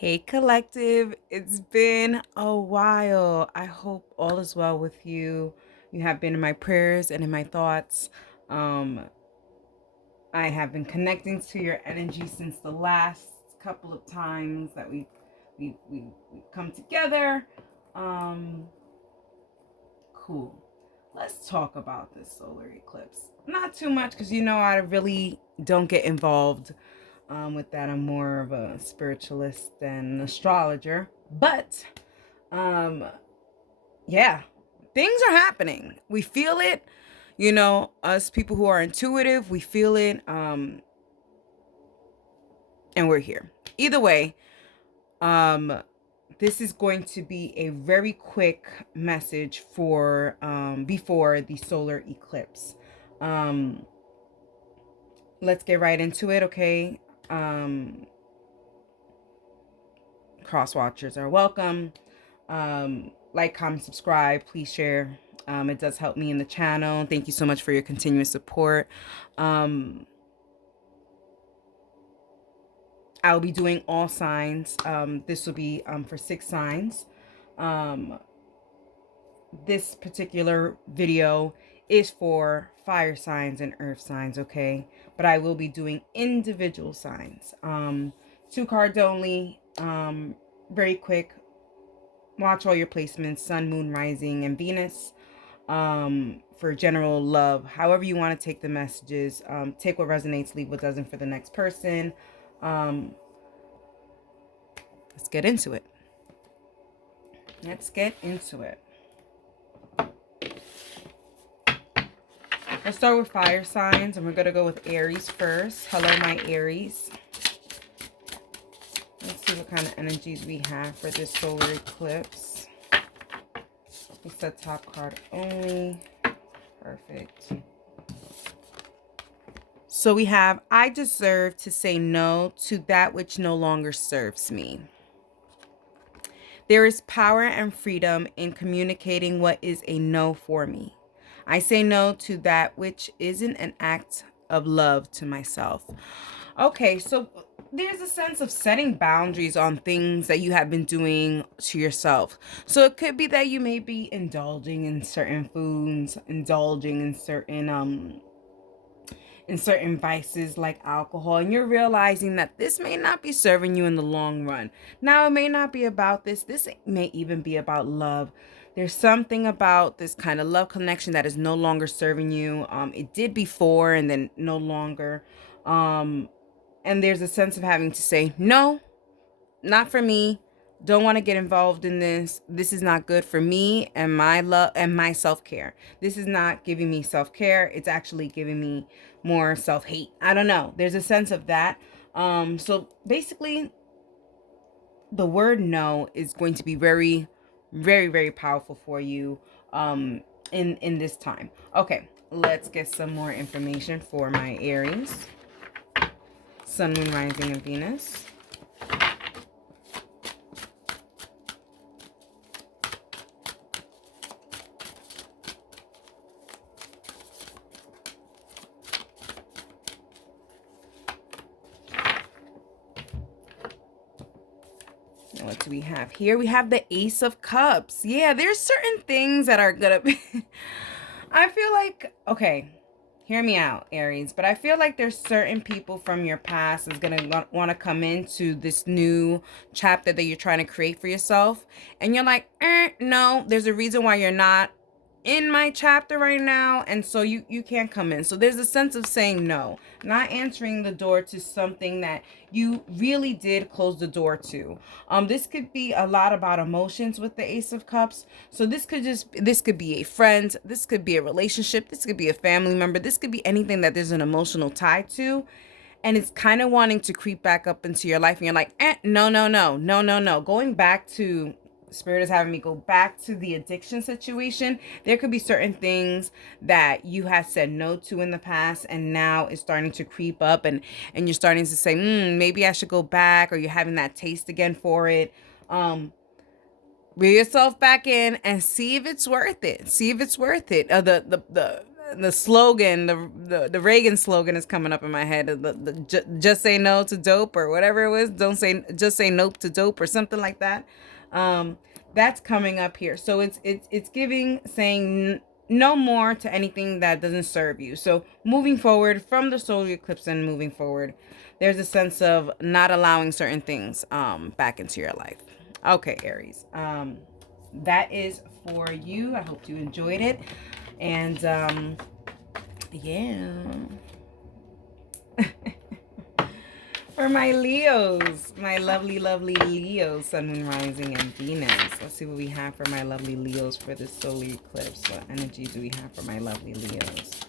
Hey, collective. It's been a while. I hope all is well with you. You have been in my prayers and in my thoughts. Um, I have been connecting to your energy since the last couple of times that we've come together. Um, cool. Let's talk about this solar eclipse. Not too much because I really don't get involved with that. I'm more of a spiritualist than an astrologer. But um, yeah, things are happening. We feel it. Us people who are intuitive, we feel it. And we're here. Either way, um, this is going to be a very quick message for before the solar eclipse. Um, let's get right into it, okay? Cross watchers are welcome. Like, comment, subscribe, please share. It does help me in the channel. Thank you so much for your continuous support. I'll be doing all signs. This will be for 6 signs. This particular video is for fire signs and earth signs, okay? But I will be doing individual signs. 2 cards only. Very quick. Watch all your placements: sun, moon, rising, and Venus. For general love, however you want to take the messages. Take what resonates, leave what doesn't for the next person. Let's get into it. Let's start with fire signs, and we're going to go with Aries first. Hello, my Aries. Let's see what kind of energies we have for this solar eclipse. It's a top card only. Perfect. So we have, I deserve to say no to that which no longer serves me. There is power and freedom in communicating what is a no for me. I say no to that which isn't an act of love to myself. Okay, so there's a sense of setting boundaries on things that you have been doing to yourself. So it could be that you may be indulging in certain foods, indulging in certain vices like alcohol, and you're realizing that this may not be serving you in the long run. Now, it may not be about this. This may even be about love. There's something about this kind of love connection that is no longer serving you. It did before and then no longer. And there's a sense of having to say, no, not for me. Don't want to get involved in this. This is not good for me and my love and my self-care. This is not giving me self-care. It's actually giving me more self-hate. I don't know. There's a sense of that. So basically, the word no is going to be very, very, very powerful for you in this time. Okay, let's get some more information for my Aries. Sun, Moon, Rising, and Venus. What do we have here? We have the Ace of Cups. Yeah, there's certain things that are gonna be I feel like, okay, hear me out, Aries, but I feel like there's certain people from your past is gonna want to come into this new chapter that you're trying to create for yourself, and you're like, no, there's a reason why you're not in my chapter right now, and so you can't come in. So there's a sense of saying no, not answering the door to something that you really did close the door to. This could be a lot about emotions with the Ace of Cups. So this could be a friend, this could be a relationship, this could be a family member, this could be anything that there's an emotional tie to, and it's kind of wanting to creep back up into your life, and you're like, no, no, no, no, no, no. Going back to, Spirit is having me go back to the addiction situation. There could be certain things that you have said no to in the past, and now it's starting to creep up, and you're starting to say, maybe I should go back, or you're having that taste again for it. Reel yourself back in and see if it's worth it. See if it's worth it. The the slogan, the Reagan slogan is coming up in my head. Just say no to dope or whatever it was. Just say nope to dope or something like that. That's coming up here. So it's giving saying no more to anything that doesn't serve you. So moving forward from the solar eclipse and moving forward, there's a sense of not allowing certain things back into your life. Okay, Aries. That is for you. I hope you enjoyed it. And yeah. For my Leos, my lovely, lovely Leos, Sun, Moon, Rising, and Venus. Let's see what we have for my lovely Leos for this solar eclipse. What energy do we have for my lovely Leos?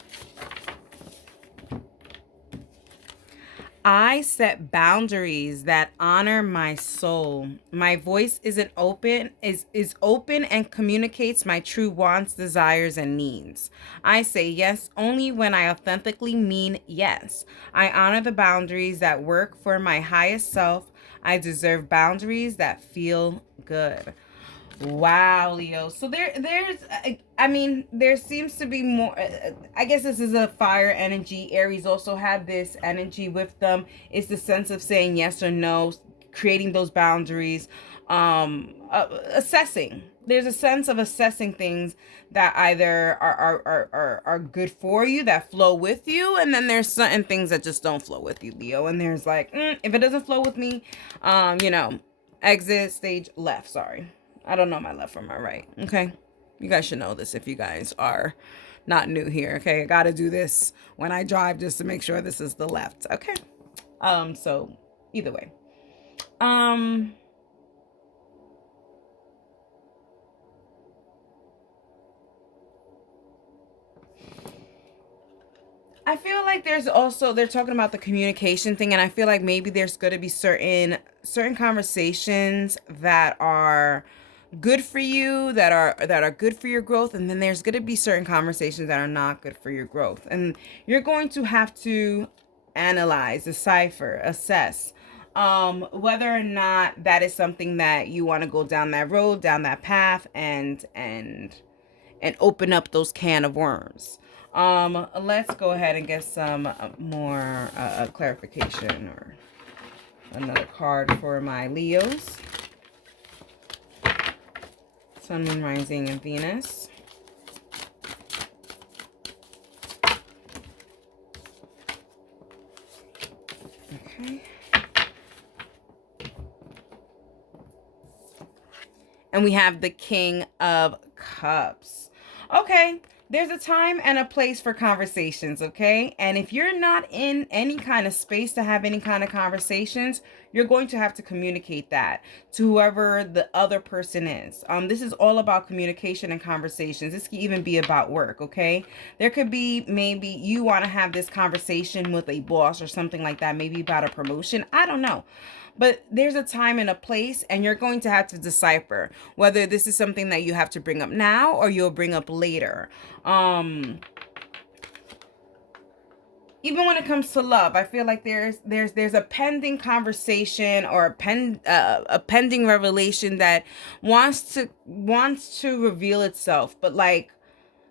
I set boundaries that honor my soul. My voice is open and communicates my true wants, desires, and needs. I say yes only when I authentically mean yes. I honor the boundaries that work for my highest self. I deserve boundaries that feel good. Wow, Leo. So there seems to be more. I guess this is a fire energy. Aries also had this energy with them. It's the sense of saying yes or no, creating those boundaries, assessing. There's a sense of assessing things that either are good for you, that flow with you, and then there's certain things that just don't flow with you, Leo. And there's like, if it doesn't flow with me, exit stage left. Sorry. I don't know my left from my right. Okay. You guys should know this if you guys are not new here. Okay. I got to do this when I drive just to make sure this is the left. Okay. So either way. I feel like there's also, they're talking about the communication thing, and I feel like maybe there's going to be certain conversations that are good for you, that are good for your growth, and then there's going to be certain conversations that are not good for your growth, and you're going to have to analyze, decipher, assess whether or not that is something that you want to go down that road, down that path, and open up those can of worms. Let's go ahead and get some more clarification or another card for my Leos. Sun, Moon, Rising, and Venus. Okay. And we have the King of Cups. Okay. There's a time and a place for conversations, okay? And if you're not in any kind of space to have any kind of conversations, you're going to have to communicate that to whoever the other person is. This is all about communication and conversations. This can even be about work, okay? There could be maybe you want to have this conversation with a boss or something like that, maybe about a promotion. I don't know. But there's a time and a place, and you're going to have to decipher whether this is something that you have to bring up now or you'll bring up later. Even when it comes to love, I feel like there's a pending conversation or a pending revelation that wants to reveal itself, but like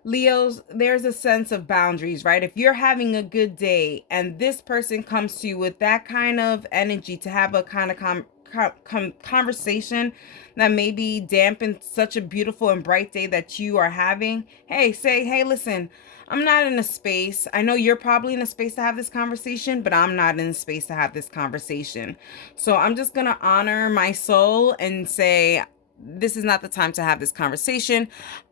Leos, there's a sense of boundaries, right? If you're having a good day and this person comes to you with that kind of energy to have a kind of conversation that maybe dampen such a beautiful and bright day that you are having, hey, listen, I'm not in a space. I know you're probably in a space to have this conversation, but I'm not in a space to have this conversation. So I'm just going to honor my soul and say, this is not the time to have this conversation.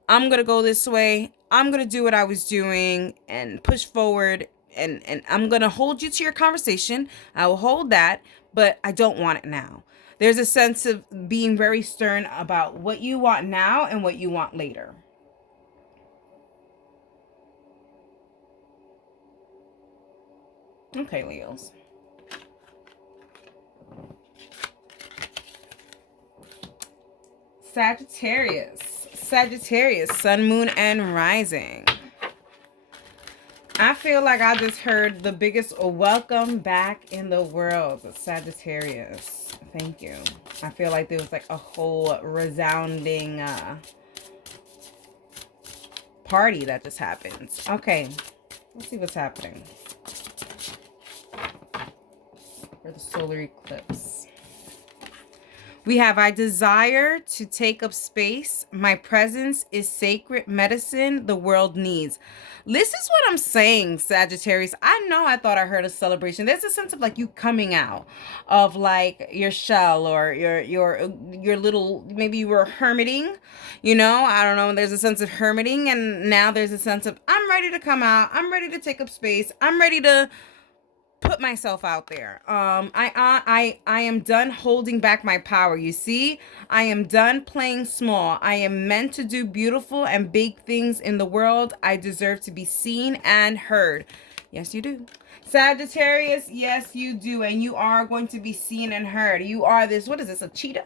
I'm going to go this way. I'm going to do what I was doing and push forward. And I'm going to hold you to your conversation. I will hold that, but I don't want it now. There's a sense of being very stern about what you want now and what you want later. Okay, Leos. Sagittarius, Sun, Moon, and Rising. I feel like I just heard the biggest welcome back in the world, Sagittarius. Thank you. I feel like there was like a whole resounding party that just happens. Okay, let's see what's happening for the solar eclipse. We have, I desire to take up space. My presence is sacred medicine the world needs. This is what I'm saying, Sagittarius. I know I thought I heard a celebration. There's a sense of like you coming out of like your shell or your little, maybe you were hermiting, you know, I don't know. There's a sense of hermiting, and now there's a sense of I'm ready to come out. I'm ready to take up space. I'm ready to put myself out there. I am done holding back my power. You see, I am done playing small. I am meant to do beautiful and big things in the world. I deserve to be seen and heard. Yes, you do. Sagittarius, yes, you do. And you are going to be seen and heard. You are this, what is this, a cheetah?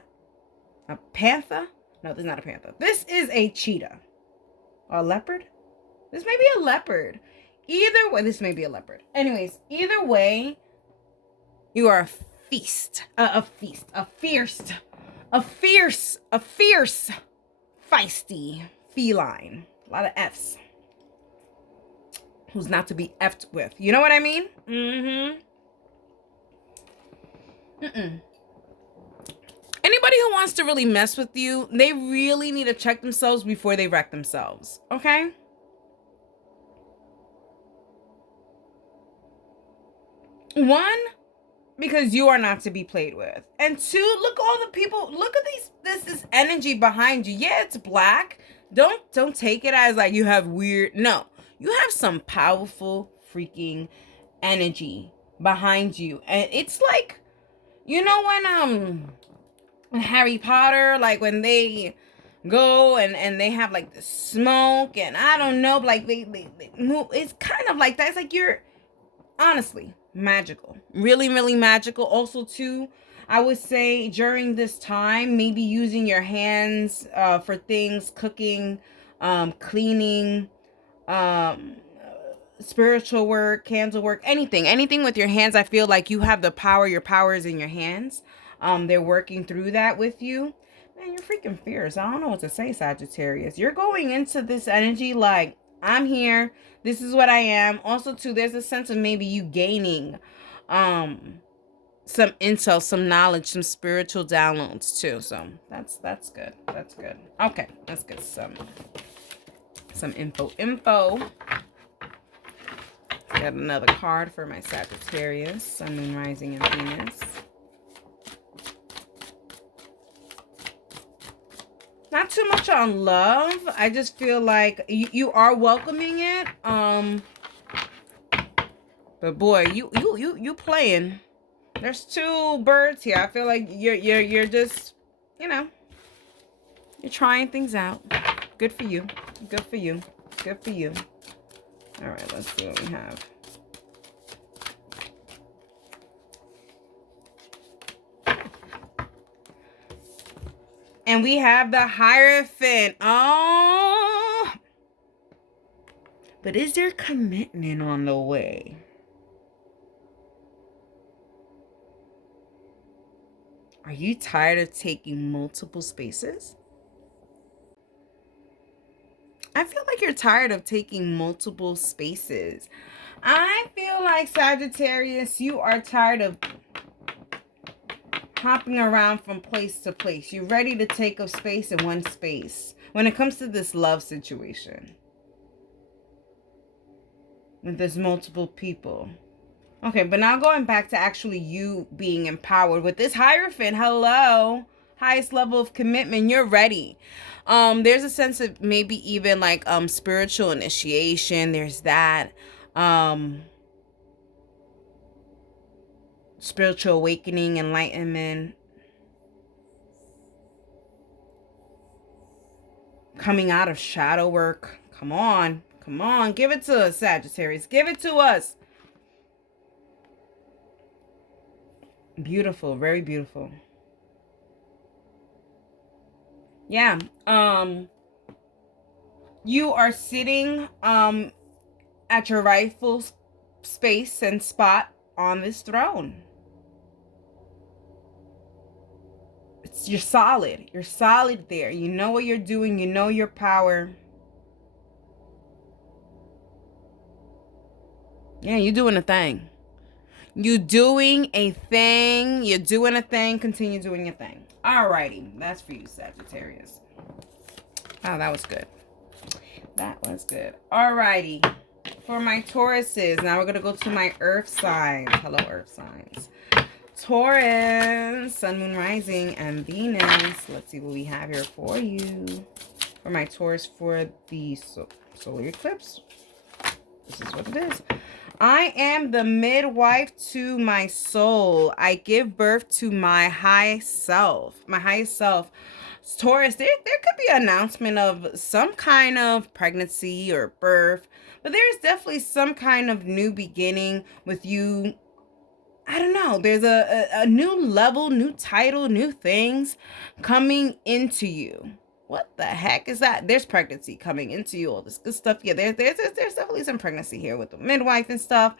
A panther? No, this is not a panther. This is a cheetah. Or a leopard? This may be a leopard. Either way, this may be a leopard. Anyways, either way, you are a feast, a fierce, feisty feline. A lot of F's. Who's not to be effed with. You know what I mean? Anybody who wants to really mess with you, they really need to check themselves before they wreck themselves. Okay? One, because you are not to be played with. And two, look all the people, look at this energy behind you. Yeah, it's black. Don't take it as like you have weird, no. You have some powerful freaking energy behind you. And it's like, you know when Harry Potter, like when they go and they have like the smoke and I don't know, like they move, it's kind of like that. It's like you're honestly magical, really magical. Also too, I would say during this time, maybe using your hands for things, cooking, cleaning, spiritual work, candle work, anything with your hands. I feel like you have the power. Your power is in your hands. They're working through that with you. Man, you're freaking fierce. I don't know what to say, Sagittarius. You're going into this energy like, I'm here. This is what I am. Also, too, there's a sense of maybe you gaining some intel, some knowledge, some spiritual downloads, too. So that's good. That's good. Okay, let's get some info. Got another card for my Sagittarius, Sun, Moon, Rising, and Venus. Not too much on love. I just feel like you are welcoming it. But boy, you playing. There's two birds here. I feel like you're just, you know, you're trying things out. Good for you. Good for you. Good for you. All right, let's see what we have. And we have the Hierophant. Oh. But is there commitment on the way? Are you tired of taking multiple spaces? I feel like you're tired of taking multiple spaces. I feel like, Sagittarius, you are tired of hopping around from place to place. You're ready to take up space in one space when it comes to this love situation. When there's multiple people. Okay, but now going back to actually you being empowered with this Hierophant. Hello. Highest level of commitment. You're ready. There's a sense of maybe even like spiritual initiation. There's that. Spiritual awakening, enlightenment. Coming out of shadow work. Come on. Come on. Give it to us, Sagittarius. Give it to us. Beautiful. Very beautiful. Yeah. You are sitting at your rightful space and spot on this throne. You're solid. You're solid there. You know what you're doing. You know your power. Yeah, you doing a thing. You doing a thing. You're doing a thing. Continue doing your thing. Alrighty. That's for you, Sagittarius. Oh, that was good. That was good. Alrighty. For my Tauruses. Now we're going to go to my Earth signs. Hello, Earth signs. Taurus, Sun, Moon, Rising, and Venus. Let's see what we have here for you. For my Taurus for the solar eclipse. This is what it is. I am the midwife to my soul. I give birth to my high self. My highest self. Taurus, there could be an announcement of some kind of pregnancy or birth. But there's definitely some kind of new beginning with you. I don't know. There's a new level, new title, new things coming into you. What the heck is that? There's pregnancy coming into you, all this good stuff. Yeah, there's definitely some pregnancy here with the midwife and stuff.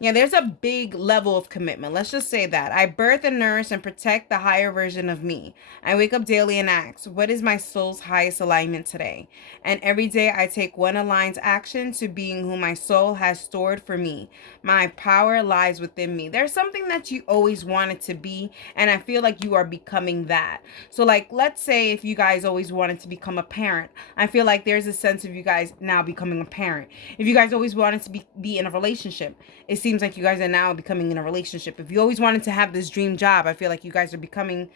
Yeah, there's a big level of commitment. Let's just say that. I birth and nourish and protect the higher version of me. I wake up daily and ask, what is my soul's highest alignment today? And every day I take one aligned action to being who my soul has stored for me. My power lies within me. There's something that you always wanted to be, and I feel like you are becoming that. So like, let's say if you guys always wanted to become a parent, I feel like there's a sense of you guys now becoming a parent. If you guys always wanted to be in a relationship, it seems like you guys are now becoming in a relationship. If you always wanted to have this dream job, I feel like you guys are becoming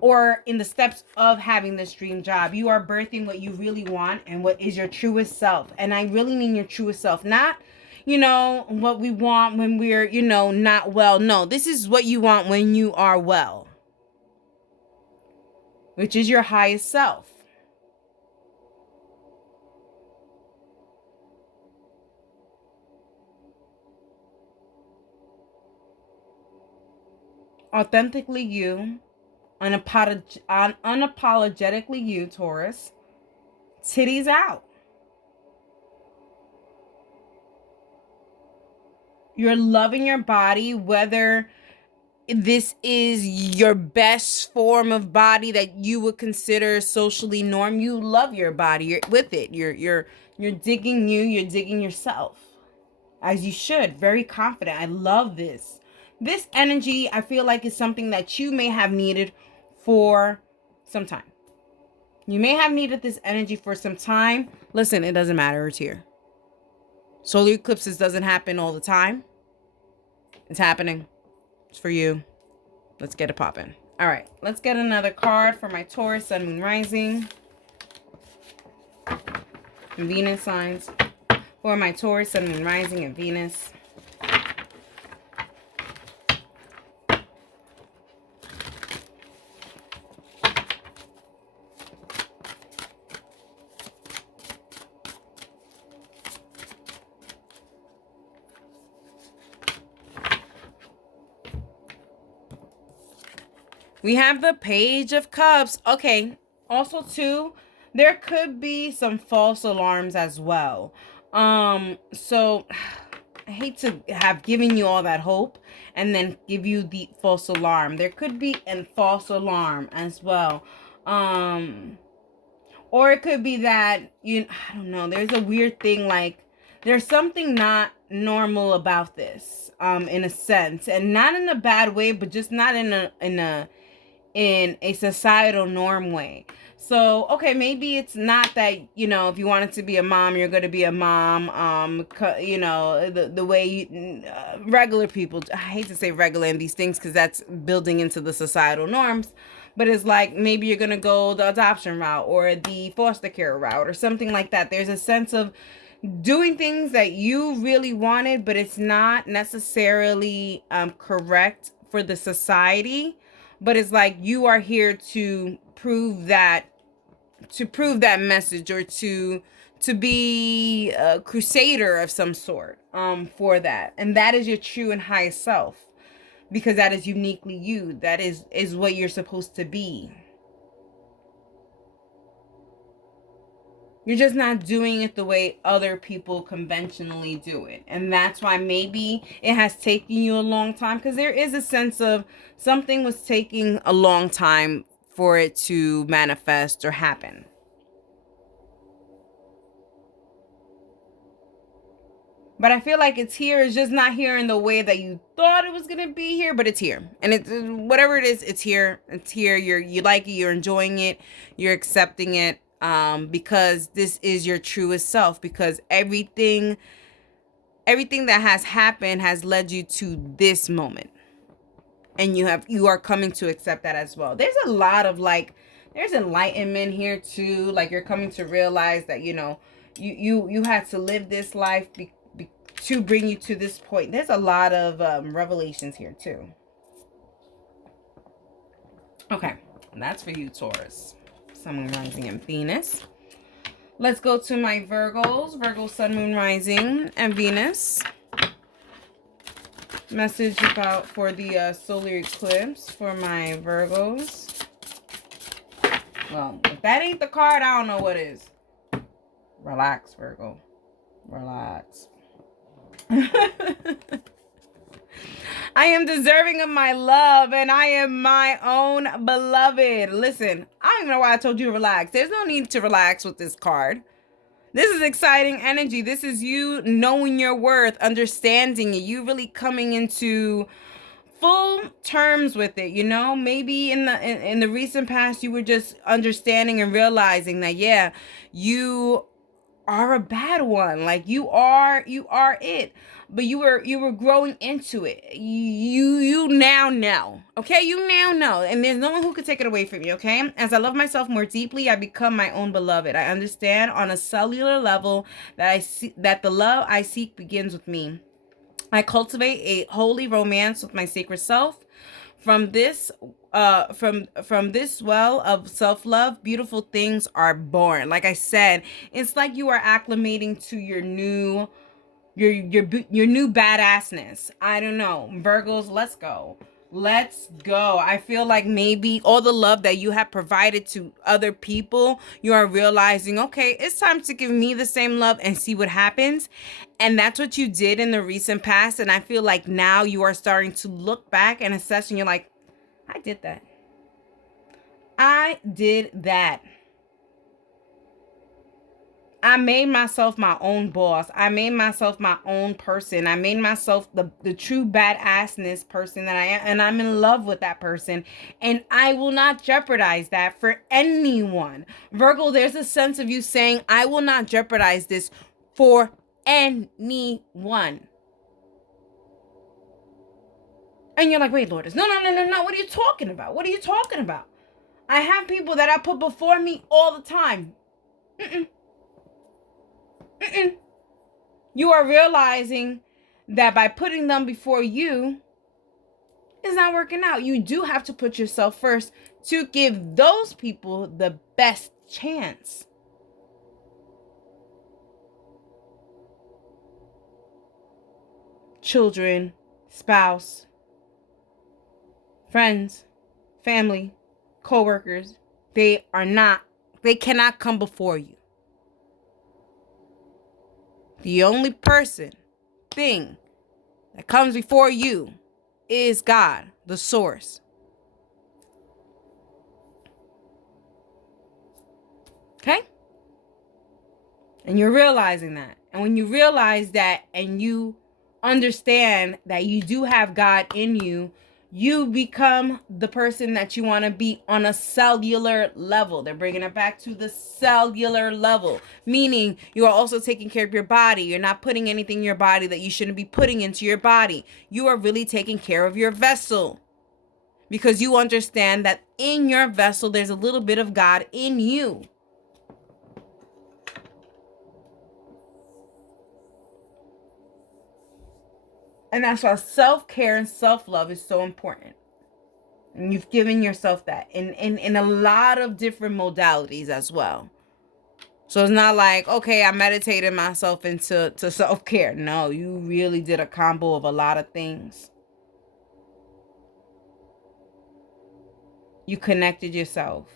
or in the steps of having this dream job. You are birthing what you really want and what is your truest self. And I really mean your truest self, not, you know, what we want when we're, you know, not well. No, this is what you want when you are well, which is your highest self. Authentically you, unapologetically you, Taurus. Titties out. You're loving your body, whether this is your best form of body that you would consider socially norm. You love your body. You're with it. You're digging you. You're digging yourself, as you should. Very confident. I love this. This energy, I feel like, is something that you may have needed for some time. You may have needed this energy for some time. Listen, it doesn't matter. It's here. Solar eclipses doesn't happen all the time. It's happening. It's for you. Let's get it popping. All right. Let's get another card for my Taurus, Sun, Moon, Rising, and Venus signs. For my Taurus, Sun, Moon, Rising, and Venus. We have the Page of Cups. Okay. Also, too, there could be some false alarms as well. So I hate to have given you all that hope and then give you the false alarm. There could be a false alarm as well. Or it could be that I don't know, there's a weird thing, like there's something not normal about this, in a sense, and not in a bad way, but just not in a societal norm way. So, okay, maybe it's not that, if you wanted to be a mom, you're going to be a mom, the way regular people, I hate to say regular in these things because that's building into the societal norms, but it's like maybe you're going to go the adoption route or the foster care route or something like that. There's a sense of doing things that you really wanted, but it's not necessarily correct for the society. But it's like you are here to prove that message, or to be a crusader of some sort for that. And that is your true and highest self, because that is uniquely you. That is what you're supposed to be. You're just not doing it the way other people conventionally do it. And that's why maybe it has taken you a long time, because there is a sense of something was taking a long time for it to manifest or happen. But I feel like it's here. It's just not here in the way that you thought it was gonna be here, but it's here. And it's whatever it is, it's here. It's here. You like it, you're enjoying it, you're accepting it. Because this is your truest self. Because everything that has happened has led you to this moment. And you are coming to accept that as well. There's a lot of like, there's enlightenment here too. Like you're coming to realize that, you know, you had to live this life to bring you to this point. There's a lot of revelations here too. Okay, and that's for you, Taurus, Sun, Moon, Rising, and Venus. Let's go to my Virgos. Virgo, Sun, Moon, Rising, and Venus. Message about for the solar eclipse for my Virgos. Well, if that ain't the card, I don't know what is. Relax, Virgo. Relax. I am deserving of my love, and I am my own beloved. Listen, I don't even know why I told you to relax. There's no need to relax with this card. This is exciting energy. This is you knowing your worth, understanding it, you really coming into full terms with it. You know, maybe in the recent past you were just understanding and realizing that, yeah, you are a bad one. Like you are it, but you were growing into it. You now know. Okay, you now know, and there's no one who could take it away from you. Okay, as I love myself more deeply, I become my own beloved. I understand on a cellular level that I see that the love I seek begins with me. I cultivate a holy romance with my sacred self. From this from this well of self-love, beautiful things are born. Like I said, it's like you are acclimating to your new new badassness. I don't know. Virgos, let's go. Let's go. I feel like maybe all the love that you have provided to other people, you are realizing, okay, it's time to give me the same love and see what happens. And that's what you did in the recent past. And I feel like now you are starting to look back and assess, and you're like, I did that. I did that. I made myself my own boss. I made myself my own person. I made myself the true badassness person that I am. And I'm in love with that person. And I will not jeopardize that for anyone. Virgo, there's a sense of you saying, I will not jeopardize this for anyone. And you're like, wait, Lourdes, no. What are you talking about? What are you talking about? I have people that I put before me all the time. You are realizing that by putting them before you, it's not working out. You do have to put yourself first to give those people the best chance. Children, spouse, friends, family, co-workers, they cannot come before you. The only thing that comes before you is God, the source. Okay? And you're realizing that. And when you realize that and you understand that you do have God in you, you become the person that you want to be on a cellular level. They're bringing it back to the cellular level, meaning you are also taking care of your body. You're not putting anything in your body that you shouldn't be putting into your body. You are really taking care of your vessel because you understand that in your vessel, there's a little bit of God in you. And that's why self-care and self-love is so important. And you've given yourself that in a lot of different modalities as well. So it's not like, okay, I meditated myself into self-care. No, you really did a combo of a lot of things. You connected yourself.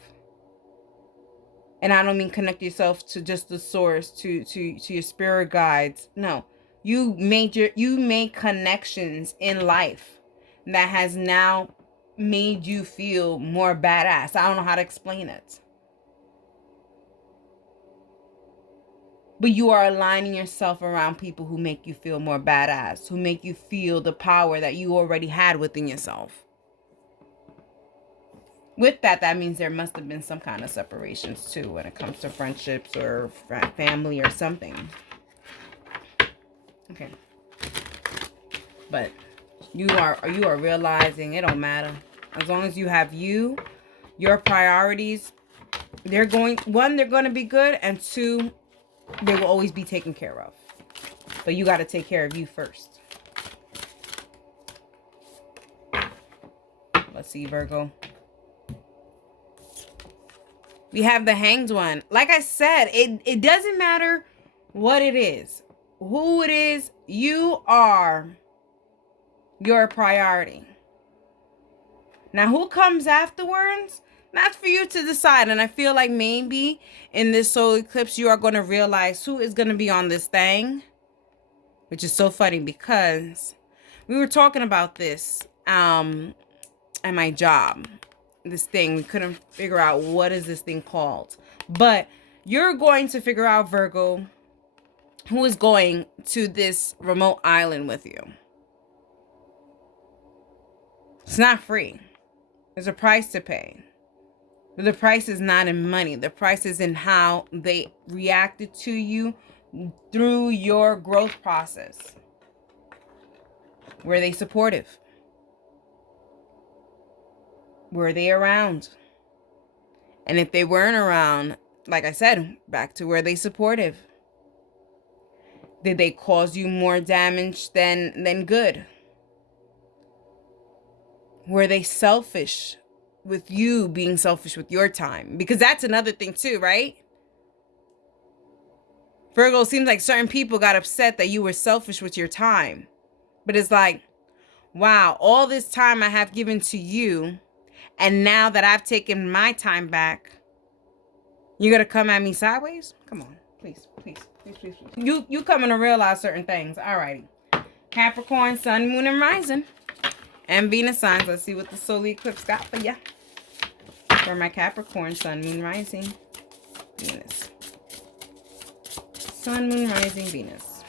And I don't mean connect yourself to just the source, to your spirit guides. No. You made connections in life that has now made you feel more badass. I don't know how to explain it. But you are aligning yourself around people who make you feel more badass, who make you feel the power that you already had within yourself. With that, that means there must have been some kind of separations too when it comes to friendships or family or something. Okay. But you are realizing it don't matter. As long as you have you, your priorities, they're going to be good, and two, they will always be taken care of. But you got to take care of you first. Let's see, Virgo. We have the Hanged One. Like I said, it doesn't matter what it is, who it is, you are your priority. Now, who comes afterwards? That's for you to decide. And I feel like maybe in this solar eclipse, you are going to realize who is going to be on this thing. Which is so funny because we were talking about this at my job. This thing, we couldn't figure out what is this thing called. But you're going to figure out, Virgo, who is going to this remote island with you. It's not free. There's a price to pay. But the price is not in money. The price is in how they reacted to you through your growth process. Were they supportive? Were they around? And if they weren't around, like I said, back to were they supportive? Did they cause you more damage than good? Were they selfish with you being selfish with your time? Because that's another thing too, right? Virgo, seems like certain people got upset that you were selfish with your time. But it's like, wow, all this time I have given to you, and now that I've taken my time back, you're going to come at me sideways? Come on, please, please, please, please, please. You coming to realize certain things. Alrighty. Capricorn, Sun, Moon, and Rising. And Venus signs. Let's see what the solar eclipse got for you. For my Capricorn, Sun, Moon, Rising, Venus. Sun, Moon, Rising, Venus.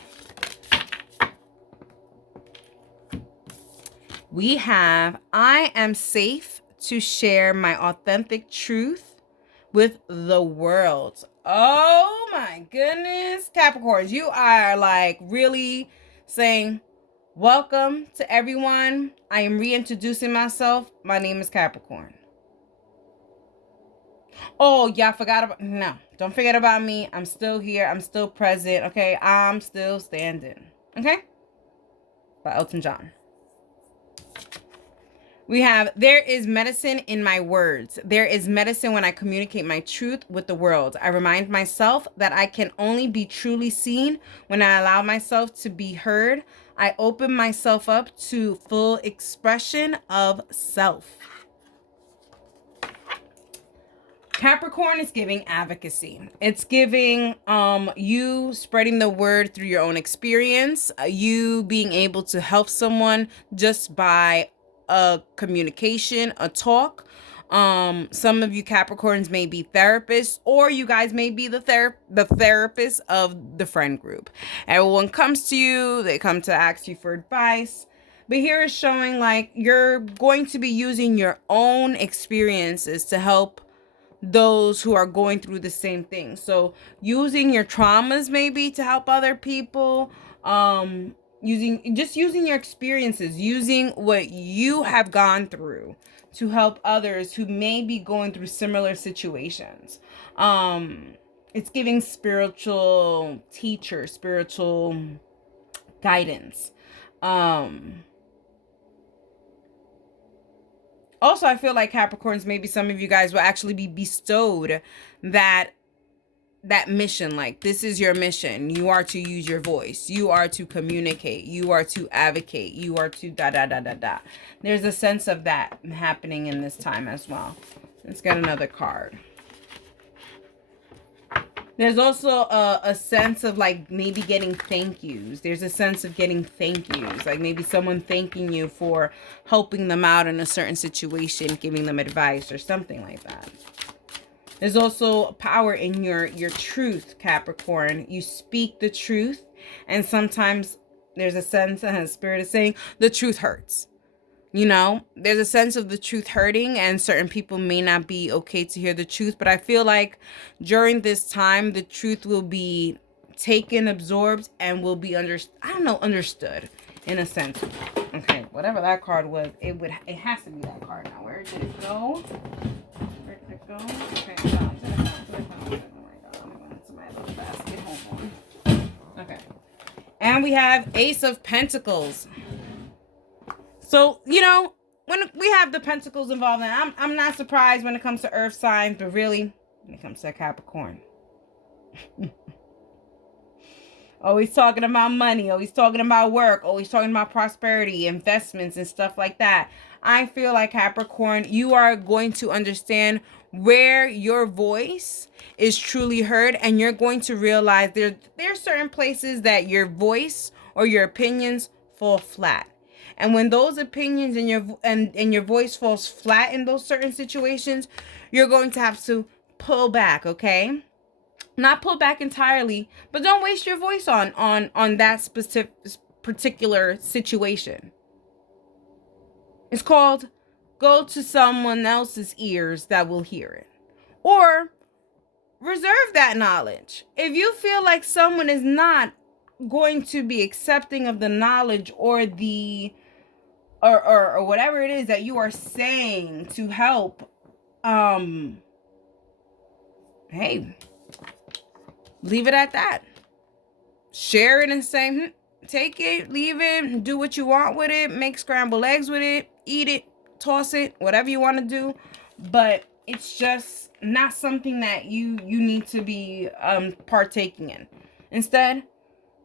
We have, I am safe to share my authentic truth with the world. Oh my goodness. Capricorns, you are like really saying, welcome to everyone. I am reintroducing myself. My name is Capricorn. Oh, y'all forgot about... No, don't forget about me. I'm still here. I'm still present. Okay, I'm still standing. Okay? By Elton John. We have, there is medicine in my words. There is medicine when I communicate my truth with the world. I remind myself that I can only be truly seen when I allow myself to be heard. I open myself up to full expression of self. Capricorn is giving advocacy. It's giving you spreading the word through your own experience, you being able to help someone just by a communication, a talk. Some of you Capricorns may be therapists, or you guys may be the therapist of the friend group. Everyone comes to you, they come to ask you for advice. But here is showing like you're going to be using your own experiences to help those who are going through the same thing. So using your traumas maybe to help other people, using your experiences, using what you have gone through to help others who may be going through similar situations. It's giving spiritual teacher, spiritual guidance. Also, I feel like Capricorns, maybe some of you guys will actually be bestowed that mission. Like, this is your mission. You are to use your voice. You are to communicate. You are to advocate. You are to da-da-da-da-da. There's a sense of that happening in this time as well. Let's get another card. There's also a sense of like maybe getting thank yous. There's a sense of getting thank yous. Like maybe someone thanking you for helping them out in a certain situation, giving them advice or something like that. There's also power in your truth, Capricorn. You speak the truth, and sometimes there's a sense and a spirit is saying the truth hurts. You know, there's a sense of the truth hurting, and certain people may not be okay to hear the truth, but I feel like during this time the truth will be taken, absorbed, and will be understood in a sense. Okay, whatever that card was, it has to be that card. Now where did it go? Where did it go? Okay, I found it. Oh my god, I went into my little basket. Hold on. Okay. And we have Ace of Pentacles. So, you know, when we have the pentacles involved, and I'm not surprised when it comes to earth signs, but really, when it comes to Capricorn. Always talking about money, always talking about work, always talking about prosperity, investments, and stuff like that. I feel like Capricorn, you are going to understand where your voice is truly heard, and you're going to realize there's certain places that your voice or your opinions fall flat. And when those opinions and your voice falls flat in those certain situations, you're going to have to pull back, okay? Not pull back entirely, but don't waste your voice on that specific particular situation. It's called go to someone else's ears that will hear it. Or reserve that knowledge. If you feel like someone is not going to be accepting of the knowledge or the or whatever it is that you are saying to help, hey, leave it at that. Share it and say, take it, leave it, do what you want with it, make scrambled eggs with it, eat it, toss it, whatever you want to do. But it's just not something that you need to be partaking in. Instead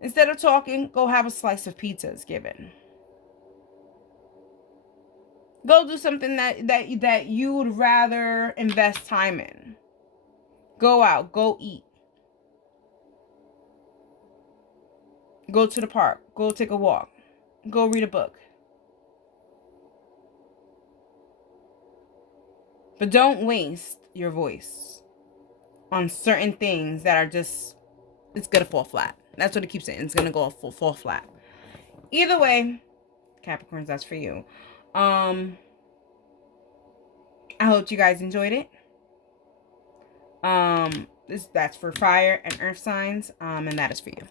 of talking, go have a slice of pizza is given. Go do something that you would rather invest time in. Go out, go eat. Go to the park, go take a walk, go read a book. But don't waste your voice on certain things that are just, it's gonna fall flat. That's what it keeps saying. It's gonna go fall flat. Either way, Capricorns, that's for you. I hope you guys enjoyed it. That's for fire and earth signs, and that is for you.